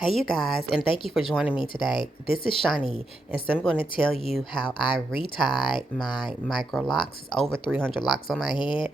Hey you guys, and thank you for joining me today. This is Shawnee, and so I'm going to tell you how I retie my micro locks. It's over 300 locks on my head.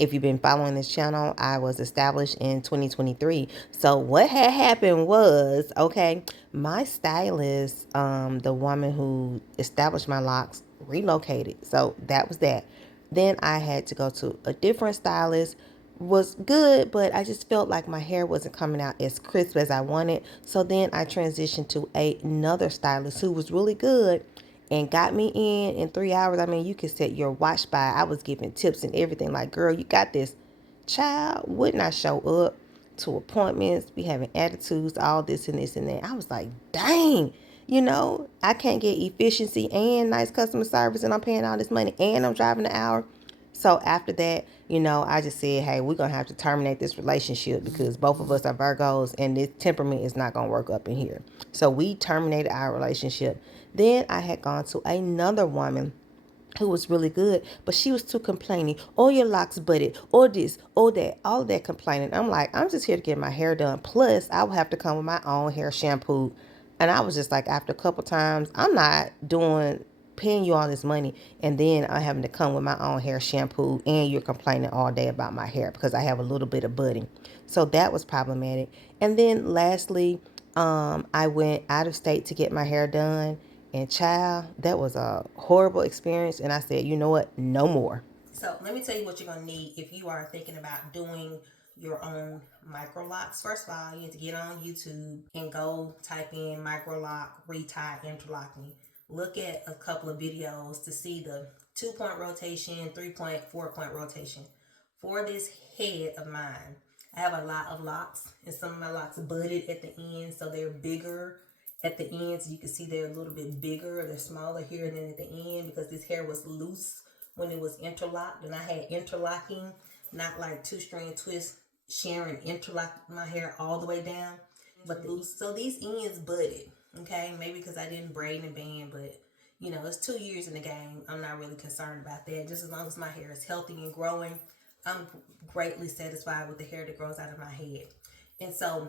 If you've been following this channel, I was established in 2023. So what had happened was, okay, my stylist, the woman who established my locks, relocated. So that was that. Then I had to go to a different stylist, was good, but I just felt like my hair wasn't coming out as crisp as I wanted. So then I transitioned to another stylist who was really good and got me in 3 hours. I mean, you could set your watch by. I was giving tips and everything like, girl, you got this. Child would not show up to appointments, be having attitudes, all this and this and that. I was like, dang, I can't get efficiency and nice customer service, and I'm paying all this money and I'm driving an hour. So after that, I just said, hey, we're going to have to terminate this relationship because both of us are Virgos and this temperament is not going to work up in here. So we terminated our relationship. Then I had gone to another woman who was really good, but she was too complaining. Oh, your locks butted, or this, or that, all of that complaining. I'm like, I'm just here to get my hair done. Plus, I will have to come with my own hair shampoo. And I was just like, after a couple times, I'm not paying you all this money, and then I'm having to come with my own hair shampoo, and you're complaining all day about my hair because I have a little bit of budding. So that was problematic. And then lastly, I went out of state to get my hair done, and child, that was a horrible experience. And I said, you know what? No more. So let me tell you what you're going to need if you are thinking about doing your own micro locks. First of all, you need to get on YouTube and go type in Microloc retie interlocking. Look at a couple of videos to see the 2-point rotation, 3-point, 4-point rotation. For this head of mine, I have a lot of locks, and some of my locks budded at the end, so they're bigger at the ends. You can see they're a little bit bigger. They're smaller here than at the end because this hair was loose when it was interlocked, and I had interlocking, not like 2-strand twist, sharing interlock my hair all the way down, but loose. So these ends budded, okay? Maybe because I didn't braid and band, but it's 2 years in the game. I'm not really concerned about that. Just as long as my hair is healthy and growing, I'm greatly satisfied with the hair that grows out of my head. And so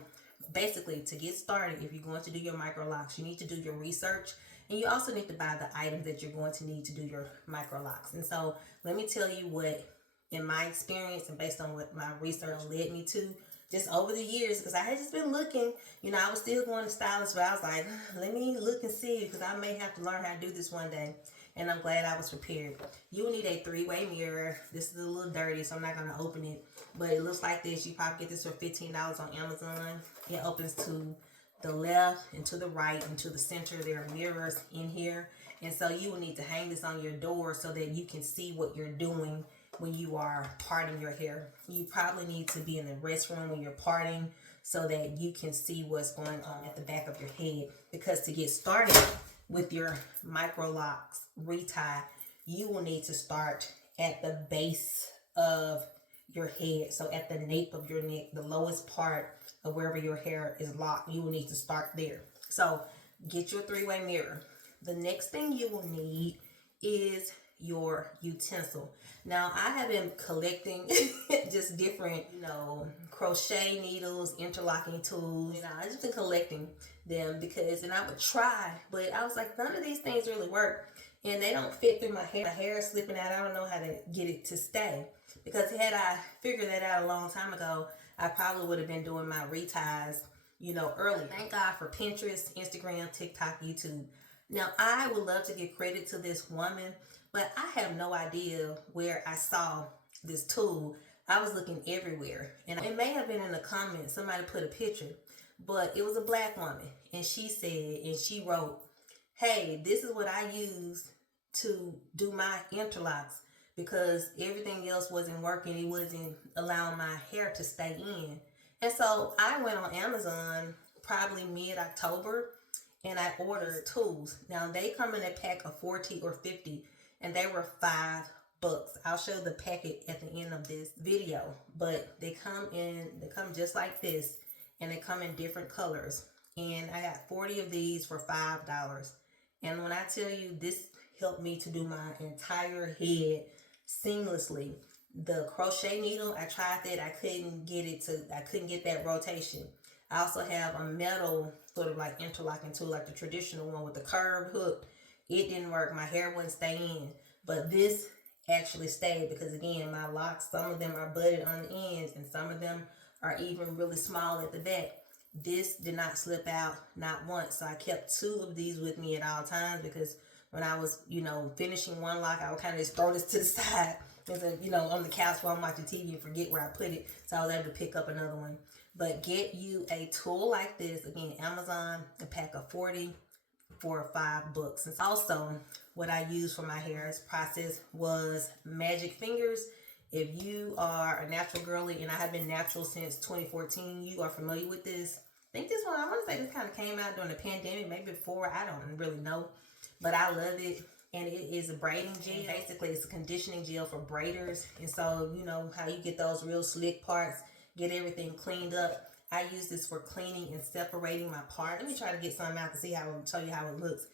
basically, to get started, if you're going to do your micro locks, you need to do your research, and you also need to buy the items that you're going to need to do your micro locks. And so let me tell you what, in my experience and based on what my research led me to, just over the years, because I had just been looking, I was still going to stylists, but I was like, let me look and see, because I may have to learn how to do this one day. And I'm glad I was prepared. You will need a 3-way mirror. This is a little dirty, so I'm not going to open it. But it looks like this. You probably get this for $15 on Amazon. It opens to the left and to the right and to the center. There are mirrors in here. And so you will need to hang this on your door so that you can see what you're doing when you are parting your hair. You probably need to be in the restroom when you're parting so that you can see what's going on at the back of your head. Because to get started with your micro locks retie, you will need to start at the base of your head. So at the nape of your neck, the lowest part of wherever your hair is locked, you will need to start there. So get your 3-way mirror. The next thing you will need is your utensil. Now I have been collecting just different, crochet needles, interlocking tools. I just been collecting them because, and I would try, but I was like, none of these things really work, and they don't fit through my hair. My hair is slipping out. I don't know how to get it to stay, because had I figured that out a long time ago, I probably would have been doing my reties, early. Thank God for Pinterest, Instagram, TikTok, YouTube. Now, I would love to give credit to this woman, but I have no idea where I saw this tool. I was looking everywhere, and it may have been in the comments. Somebody put a picture, but it was a black woman, and she said, and she wrote, hey, this is what I use to do my interlocks because everything else wasn't working. It wasn't allowing my hair to stay in. And so I went on Amazon probably mid-October, and I ordered tools. Now they come in a pack of 40 or 50, and they were $5. I'll show the packet at the end of this video, but they come just like this, and they come in different colors. And I got 40 of these for $5. And when I tell you, this helped me to do my entire head seamlessly. The crochet needle, I tried that. I couldn't get that rotation. I also have a metal sort of like interlocking tool, like the traditional one with the curved hook. It didn't work. My hair wouldn't stay in. But this actually stayed because, again, my locks, some of them are budded on the ends and some of them are even really small at the back. This did not slip out, not once. So I kept 2 of these with me at all times because when I was, finishing one lock, I would kind of just throw this to the side. And then, on the couch while I'm watching TV and forget where I put it. So I was able to pick up another one. But get you a tool like this. Again, Amazon, a pack of 40 for $5. And also, what I used for my hair process was magic fingers. If you are a natural girly, and I have been natural since 2014, you are familiar with this. I think this one, I want to say this kind of came out during the pandemic, maybe before, I don't really know. But I love it. And it is a braiding gel. Basically, it's a conditioning gel for braiders. And so, you know how you get those real slick parts, get everything cleaned up. I use this for cleaning and separating my parts. Let me try to get some out to see how, show you how it looks.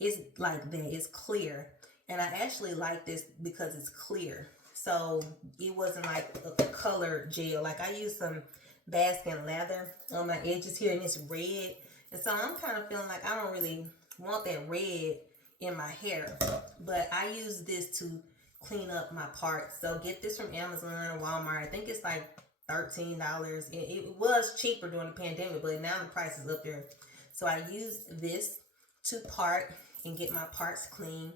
It's like that, it's clear. And I actually like this because it's clear. So it wasn't like a colored gel. Like I used some basking leather on my edges here and it's red. And so I'm kind of feeling like I don't really want that red in my hair. But I use this to clean up my parts. So get this from Amazon or Walmart. I think it's like $13. It was cheaper during the pandemic, but now the price is up there. So I use this to part and get my parts clean.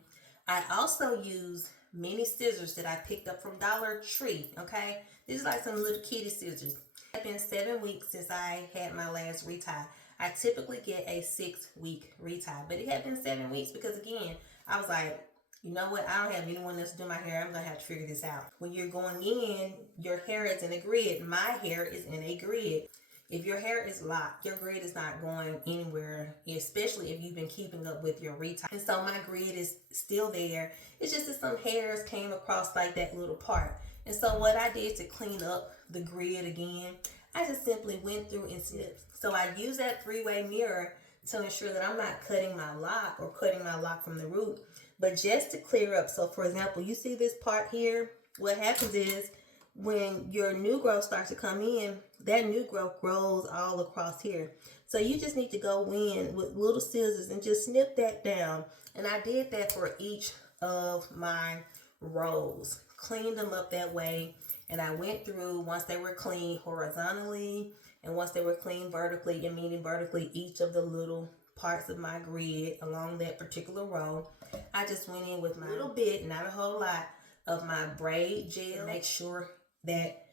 I also use mini scissors that I picked up from Dollar Tree. Okay, these are like some little kitty scissors. It's been 7 weeks since I had my last retie. I typically get a 6-week retie, but it had been 7 weeks because, again, I was like, you know what? I don't have anyone else to do my hair. I'm going to have to figure this out. When you're going in, your hair is in a grid. My hair is in a grid. If your hair is locked, your grid is not going anywhere, especially if you've been keeping up with your retie. And so my grid is still there. It's just that some hairs came across like that little part. And so what I did to clean up the grid again, I just simply went through and snipped. So I use that 3-way mirror to ensure that I'm not cutting my lock or cutting my lock from the root, but just to clear up. So for example, you see this part here, what happens is when your new growth starts to come in, that new growth grows all across here. So you just need to go in with little scissors and just snip that down. And I did that for each of my rows, cleaned them up that way. And I went through, once they were clean horizontally and once they were clean vertically, and meaning vertically each of the little parts of my grid along that particular row, I just went in with my little bit, not a whole lot, of my braid gel to make sure that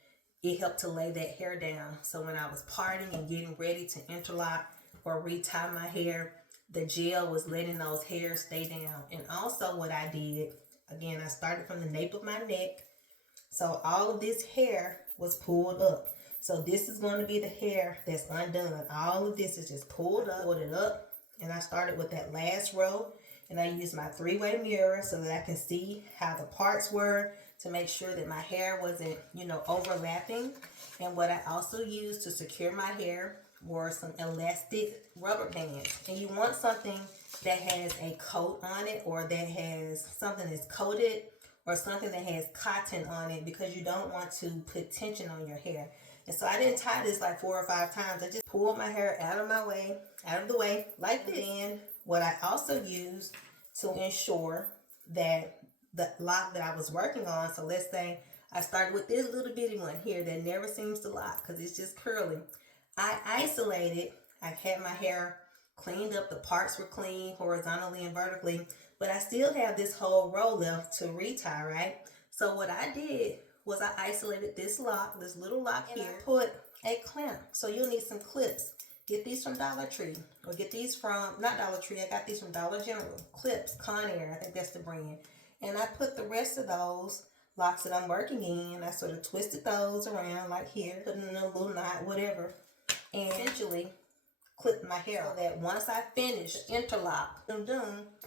it helped to lay that hair down. So when I was parting and getting ready to interlock or retie my hair, the gel was letting those hairs stay down. And also what I did, again, I started from the nape of my neck. So all of this hair was pulled up. So this is going to be the hair that's undone. All of this is just pulled up, pulled it up. And I started with that last row. And I used my 3-way mirror so that I can see how the parts were to make sure that my hair wasn't, overlapping. And what I also used to secure my hair were some elastic rubber bands. And you want something that has a coat on it, or that has something that's coated, or something that has cotton on it, because you don't want to put tension on your hair. And so I didn't tie this like 4 or 5 times. I just pulled my hair out of the way like this. And what I also used to ensure that the lock that I was working on, so let's say I started with this little bitty one here that never seems to lock because it's just curly. I isolated, I had my hair cleaned up, the parts were clean horizontally and vertically, but I still have this whole row left to retie, right? So what I did was I isolated this lock, this little lock here, and I put a clamp. So you'll need some clips. Get these from Dollar Tree, or get these from, not Dollar Tree, I got these from Dollar General. Clips, Conair, I think that's the brand. And I put the rest of those locks that I'm working in, I sort of twisted those around like here, putting in a little knot, whatever. And eventually clip my hair so that once I finish interlock,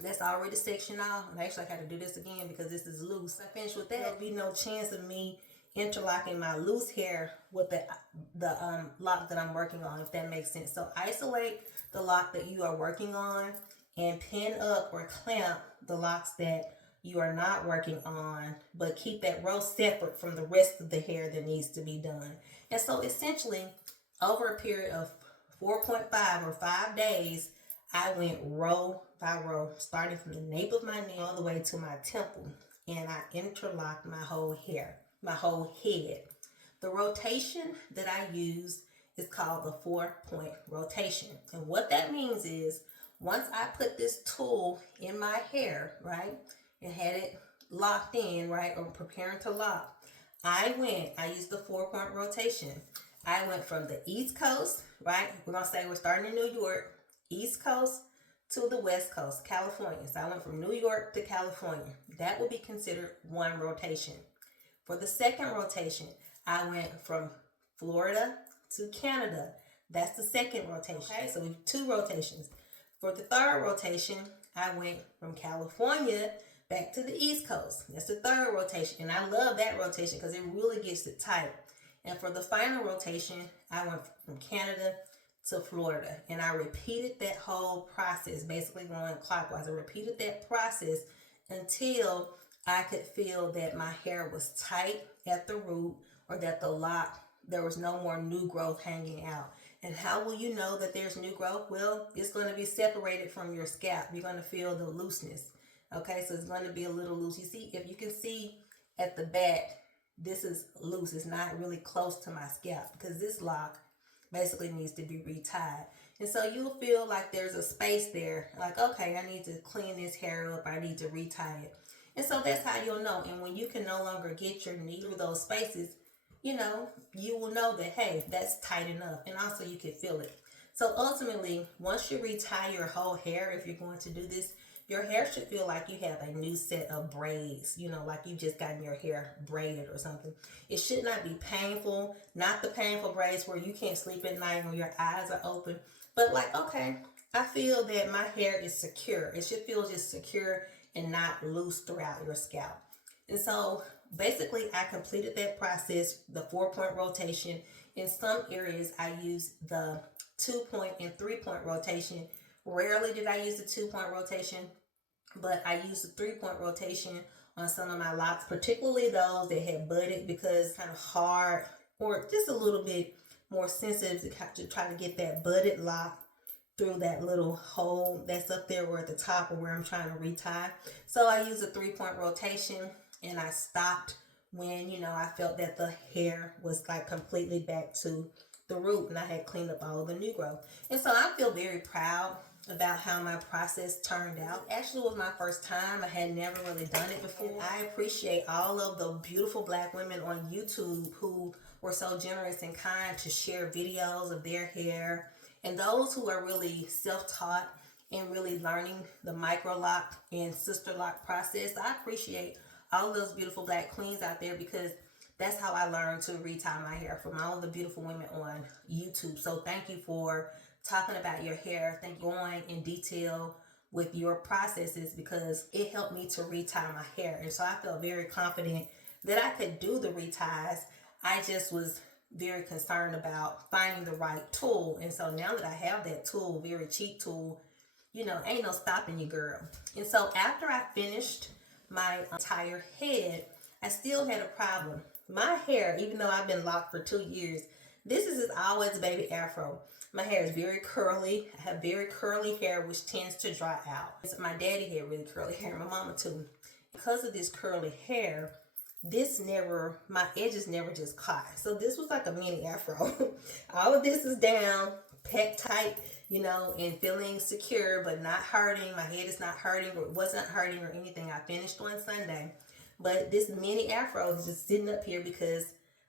that's already sectioned off. And actually I had to do this again because this is loose. I finished with that, there'll be no chance of me interlocking my loose hair with the lock that I'm working on, if that makes sense. So isolate the lock that you are working on and pin up or clamp the locks that you are not working on, but keep that row separate from the rest of the hair that needs to be done. And so essentially, over a period of 4.5 or 5 days, I went row by row, starting from the nape of my neck all the way to my temple. And I interlocked my whole hair, my whole head. The rotation that I use is called the 4-point rotation. And what that means is once I put this tool in my hair, right, and had it locked in, right, or preparing to lock, I used the 4-point rotation. I went from the East Coast, right? We're going to say we're starting in New York, East Coast to the West Coast, California. So I went from New York to California. That would be considered one rotation. For the second rotation, I went from Florida to Canada. That's the second rotation. Okay, so we have 2 rotations. For the third rotation, I went from California back to the East Coast. That's the third rotation. And I love that rotation because it really gets it tight. And for the final rotation, I went from Canada to Florida. And I repeated that whole process, basically going clockwise. I repeated that process until I could feel that my hair was tight at the root, or that the lock, there was no more new growth hanging out. And how will you know that there's new growth? Well, it's going to be separated from your scalp. You're going to feel the looseness. Okay, so it's going to be a little loose. You see, if you can see at the back, this is loose. It's not really close to my scalp because this lock basically needs to be retied. And so you'll feel like there's a space there. Like, okay, I need to clean this hair up. I need to retie it. And so that's how you'll know. And when you can no longer get your knee through those spaces, you will know that, hey, that's tight enough. And also you can feel it. So ultimately, once you retie your whole hair, if you're going to do this, your hair should feel like you have a new set of braids, like you just gotten your hair braided or something. It should not be painful, not the painful braids where you can't sleep at night when your eyes are open. But like, okay, I feel that my hair is secure. It should feel just secure and not loose throughout your scalp. And so basically I completed that process, the 4-point rotation. In some areas I use the 2-point and 3-point rotation. Rarely did I use the 2-point rotation, but I used the 3-point rotation on some of my locks, particularly those that had budded, because it's kind of hard or just a little bit more sensitive to try to get that budded lock through that little hole that's up there or at the top of where I'm trying to retie. So I used a 3-point rotation, and I stopped when, I felt that the hair was like completely back to the root and I had cleaned up all of the new growth. And so I feel very proud about how my process turned out. It actually was my first time. I had never really done it before. I appreciate all of the beautiful Black women on YouTube who were so generous and kind to share videos of their hair, and those who are really self-taught and really learning the Microloc and sister lock process. I appreciate all of those beautiful Black queens out there, because that's how I learned to retie my hair, from all of the beautiful women on YouTube. So thank you for talking about your hair. Thank you for going in detail with your processes, because it helped me to retie my hair. And so I felt very confident that I could do the reties. I just was very concerned about finding the right tool. And so now that I have that tool, very cheap tool, ain't no stopping you, girl. And so after I finished my entire head, I still had a problem. My hair, even though I've been locked for 2 years, this is always baby afro. My hair is very curly. I have very curly hair, which tends to dry out. My daddy had really curly hair, my mama too. Because of this curly hair, my edges never just caught. So this was like a mini afro. All of this is down, packed tight, and feeling secure, but not hurting. My head is not hurting, or it wasn't hurting or anything. I finished on Sunday. But this mini afro is just sitting up here because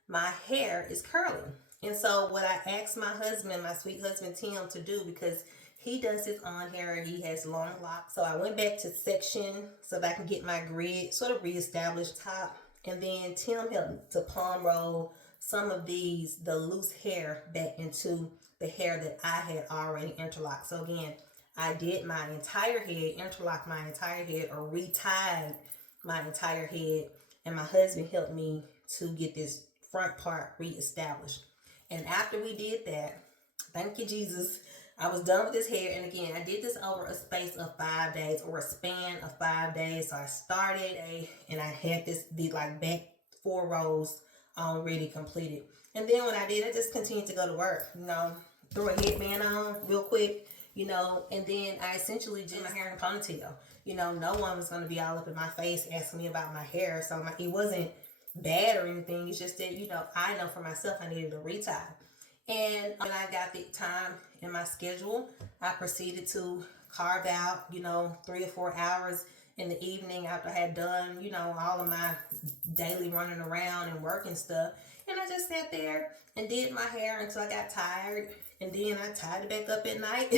my hair is curly. And so what I asked my husband, my sweet husband Tim, to do, because he does his own hair and he has long locks. So I went back to section so that I can get my grid sort of reestablished top. And then Tim helped me to palm roll some of the loose hair back into the hair that I had already interlocked. So again, I did my entire head, interlocked my entire head, or retied my entire head. And my husband helped me to get this front part reestablished. And after we did that, thank you, Jesus, I was done with this hair. And again, I did this over a space of 5 days, or a span of 5 days. So I started and I had this be like back 4 rows already completed. And then when I did, I just continued to go to work. throw a headband on real quick, you know, and then I essentially did my hair in a ponytail. You know, no one was going to be all up in my face asking me about my hair. So it wasn't bad or anything. It's just that, you know, I know for myself I needed a retie. And when I got the time in my schedule, I proceeded to carve out, you know, 3 or 4 hours in the evening after I had done, you know, all of my daily running around and work and stuff. And I just sat there and did my hair until I got tired. And then I tied it back up at night.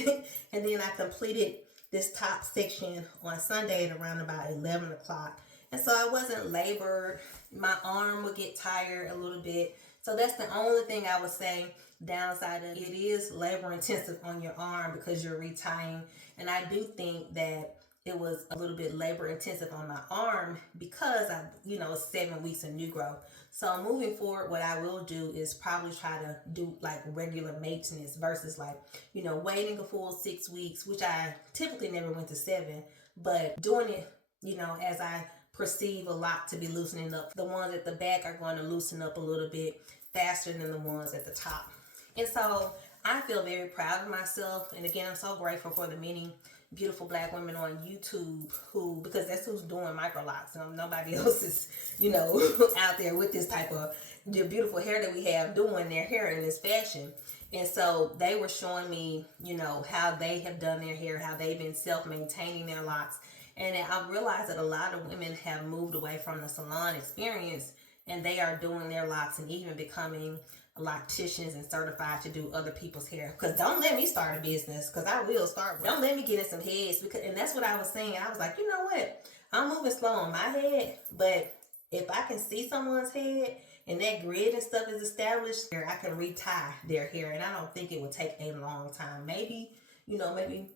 And then I completed this top section on Sunday at around about 11 o'clock. And so I wasn't labored. My arm would get tired a little bit. So that's the only thing I would say downside of it. It is labor intensive on your arm because you're retying. And I do think that it was a little bit labor intensive on my arm because I, you know, 7 weeks of new growth. So moving forward, what I will do is probably try to do like regular maintenance versus like, you know, waiting a full 6 weeks, which I typically never went to 7, but doing it, you know, as I perceive a lot to be loosening up. The ones at the back are going to loosen up a little bit faster than the ones at the top. And so I feel very proud of myself. And again, I'm so grateful for the many beautiful black women on YouTube who, because that's who's doing Microlocs. Nobody else is, you know, out there with this type of the beautiful hair that we have doing their hair in this fashion. And so they were showing me, you know, how they have done their hair, how they've been self-maintaining their locks. And I realized that a lot of women have moved away from the salon experience and they are doing their locks and even becoming locticians and certified to do other people's hair. Because don't let me start a business, because I will start. Don't let me get in some heads, because, and that's what I was saying. I was like, you know what? I'm moving slow on my head, but if I can see someone's head and that grid and stuff is established, I can retie their hair, and I don't think it would take a long time. Maybe, you know, maybe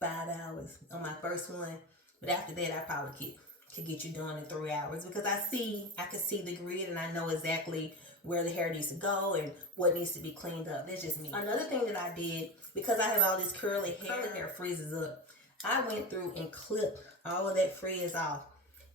5 hours on my first one, but after that, I probably could get you done in 3 hours because I can see the grid and I know exactly where the hair needs to go and what needs to be cleaned up. That's just me. Another thing that I did, because I have all this curly hair freezes up, I went through and clipped all of that frizz off.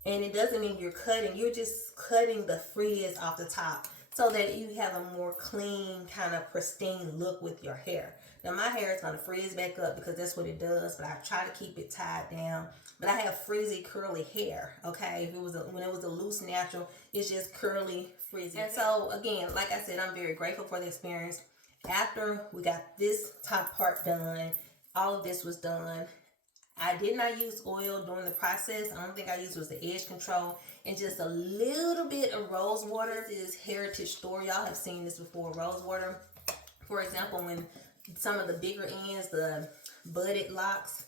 And it doesn't mean you're cutting, you're just cutting the frizz off the top so that you have a more clean, kind of pristine look with your hair. Now my hair is going to frizz back up because that's what it does, but I try to keep it tied down. But I have frizzy, curly hair, okay? When it was a loose natural, it's just curly, frizzy. And so, again, like I said, I'm very grateful for the experience. After we got this top part done, all of this was done. I did not use oil during the process. The only thing I used was the edge control and just a little bit of rose water. This is Heritage Store. Y'all have seen this before, rose water. For example, when some of the bigger ends, the budded locks,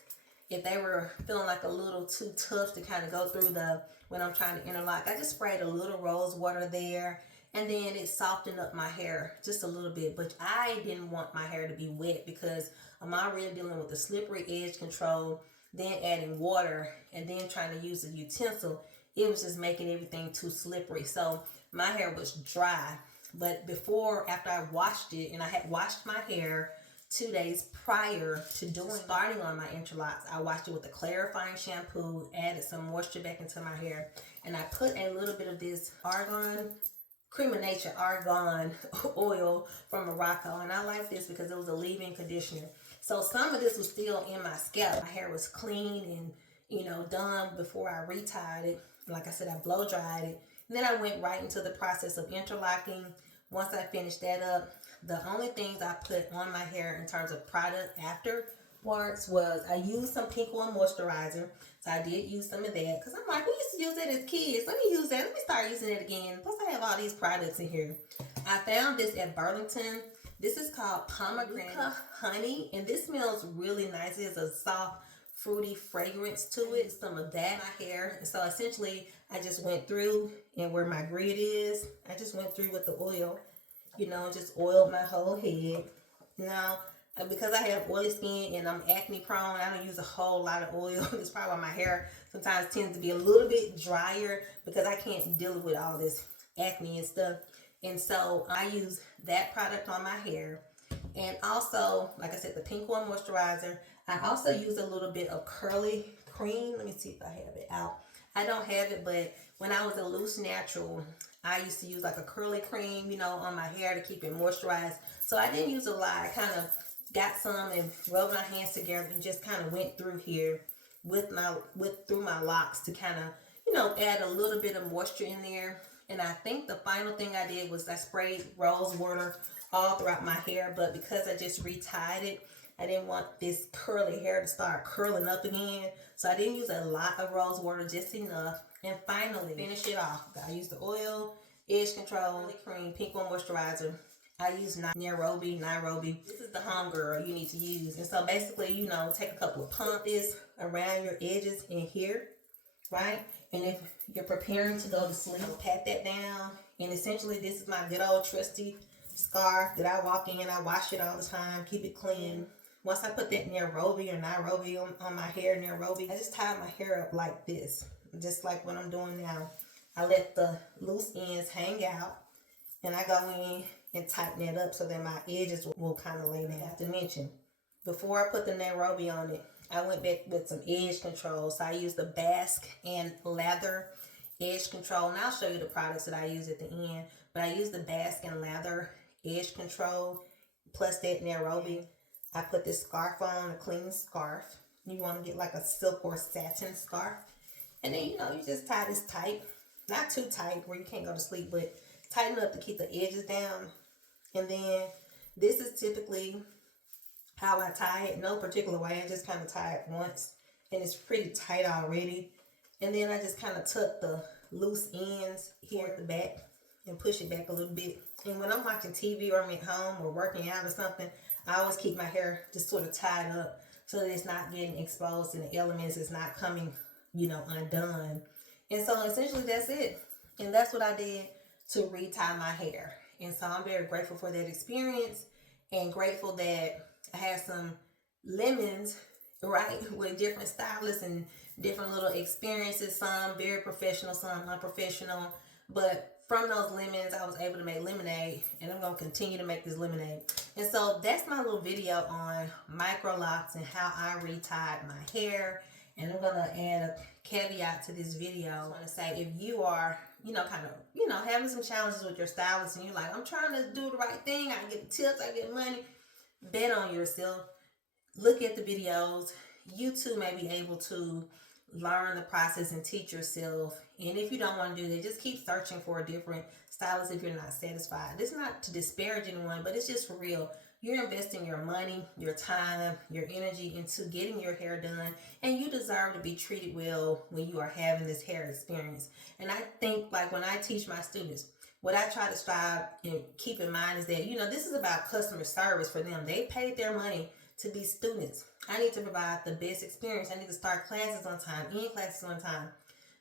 if they were feeling like a little too tough to kind of go through when I'm trying to interlock, I just sprayed a little rose water there, and then it softened up my hair just a little bit. But I didn't want my hair to be wet because I'm already dealing with the slippery edge control, then adding water, and then trying to use a utensil. It was just making everything too slippery. So my hair was dry. But after I washed it, and I had washed my hair 2 days prior to starting on my interlocks, I washed it with a clarifying shampoo, added some moisture back into my hair, and I put a little bit of this Cream of Nature argan oil from Morocco, and I like this because it was a leave-in conditioner. So some of this was still in my scalp. My hair was clean and, you know, done before I retied it. Like I said, I blow dried it. And then I went right into the process of interlocking. Once I finished that up, the only things I put on my hair in terms of product afterwards was I used some pink one moisturizer. So I did use some of that because I'm like, we used to use that as kids. Let me use that. Let me start using it again. Plus I have all these products in here. I found this at Burlington. This is called pomegranate honey, and this smells really nice. It has a soft, fruity fragrance to it. Some of that in my hair. And so essentially, I just went through, and where my grid is, I just went through with the oil. You know, just oiled my whole head. Now, because I have oily skin and I'm acne prone, I don't use a whole lot of oil. It's probably why my hair sometimes tends to be a little bit drier because I can't deal with all this acne and stuff. And so I use that product on my hair. And also, like I said, the pink one moisturizer. I also use a little bit of curly cream. Let me see if I have it out. I don't have it, but when I was a loose natural, I used to use like a curly cream, you know, on my hair to keep it moisturized. So I didn't use a lot. I kind of got some and rubbed my hands together and just kind of went through here through my locks to kind of, you know, add a little bit of moisture in there. And I think the final thing I did was I sprayed rose water all throughout my hair, but because I just retied it, I didn't want this curly hair to start curling up again. So I didn't use a lot of rose water, just enough. And finally, finish it off. I used the oil, edge control, cream, pink one moisturizer. I use Nairobi. This is the homegirl you need to use. And so basically, you know, take a couple of pumps around your edges in here, right? And if you're preparing to go to sleep, pat that down. And essentially, this is my good old trusty scarf that I walk in. I wash it all the time, keep it clean. Once I put that Nairobi on my hair, I just tie my hair up like this, just like what I'm doing now. I let the loose ends hang out, and I go in and tighten it up so that my edges will kind of lay down. I have to mention, before I put the Nairobi on it, I went back with some edge control. So I used the Basque and Leather edge control. And I'll show you the products that I use at the end. But I use the Basque and Leather edge control plus that Nairobi. I put this scarf on, a clean scarf. You want to get like a silk or satin scarf. And then, you know, you just tie this tight. Not too tight where you can't go to sleep, but tighten up to keep the edges down. And then this is typically how I tie it. No particular way. I just kind of tie it once. And it's pretty tight already. And then I just kind of tuck the loose ends here at the back and push it back a little bit. And when I'm watching TV or I'm at home or working out or something, I always keep my hair just sort of tied up so that it's not getting exposed and the elements is not coming, you know, undone. And so essentially that's it. And that's what I did to retie my hair. And so I'm very grateful for that experience and grateful that I had some lemons, right, with different stylists and different little experiences, some very professional, some unprofessional. But from those lemons, I was able to make lemonade, and I'm going to continue to make this lemonade. And so that's my little video on Microlocs and how I retied my hair. And I'm going to add a caveat to this video. I want to say, if you are, you know, kind of, you know, having some challenges with your stylist and you're like, I'm trying to do the right thing, I get tips, I get money, bet on yourself. Look at the videos. You too may be able to learn the process and teach yourself. And if you don't want to do that, just keep searching for a different stylist if you're not satisfied. It's not to disparage anyone, but it's just for real. You're investing your money, your time, your energy into getting your hair done, and you deserve to be treated well when you are having this hair experience. And I think, like, when I teach my students, what I try to strive and keep in mind is that, you know, this is about customer service for them. They paid their money to be students. I need to provide the best experience. I need to start classes on time, end classes on time,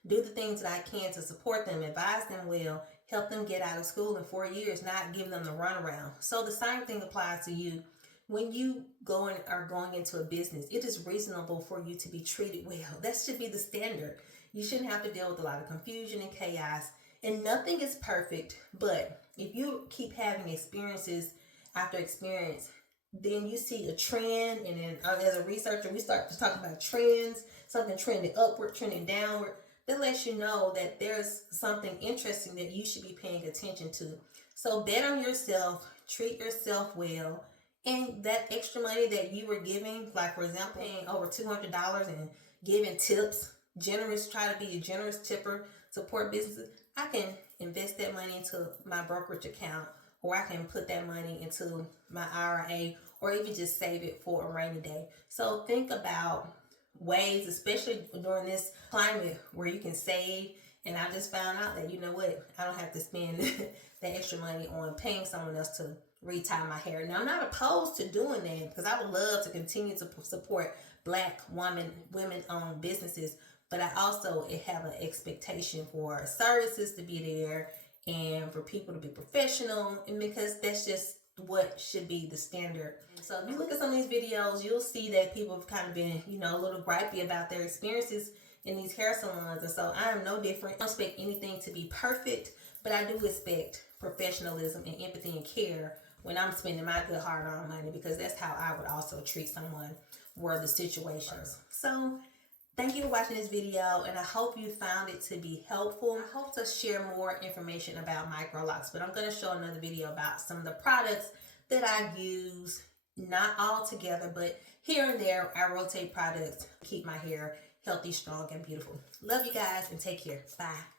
do the things that I can to support them, advise them well, help them get out of school in 4 years, not give them the runaround. So the same thing applies to you. When you are going into a business, it is reasonable for you to be treated well. That should be the standard. You shouldn't have to deal with a lot of confusion and chaos. And nothing is perfect, but if you keep having experiences after experience, then you see a trend, and then as a researcher, we start to talk about trends, something trending upward, trending downward. That lets you know that there's something interesting that you should be paying attention to. So bet on yourself, treat yourself well, and that extra money that you were giving, like for example, paying over $200 and giving tips, try to be a generous tipper, support businesses. I can invest that money into my brokerage account, or I can put that money into my IRA, or even just save it for a rainy day. So think about ways, especially during this climate, where you can save. And I just found out that, you know what, I don't have to spend that extra money on paying someone else to retie my hair. Now, I'm not opposed to doing that, because I would love to continue to support Black women-owned businesses, but I also have an expectation for services to be there and for people to be professional, and because that's just what should be the standard. So if you look at some of these videos, you'll see that people have kind of been, you know, a little gripey about their experiences in these hair salons. And so I am no different. I don't expect anything to be perfect, but I do expect professionalism and empathy and care when I'm spending my good hard-earned money, because that's how I would also treat someone were the situations. So thank you for watching this video, and I hope you found it to be helpful. I hope to share more information about Microlocs, but I'm going to show another video about some of the products that I use Not all together, but here and there, I rotate products, keep my hair healthy, strong, and beautiful. Love you guys and take care. Bye.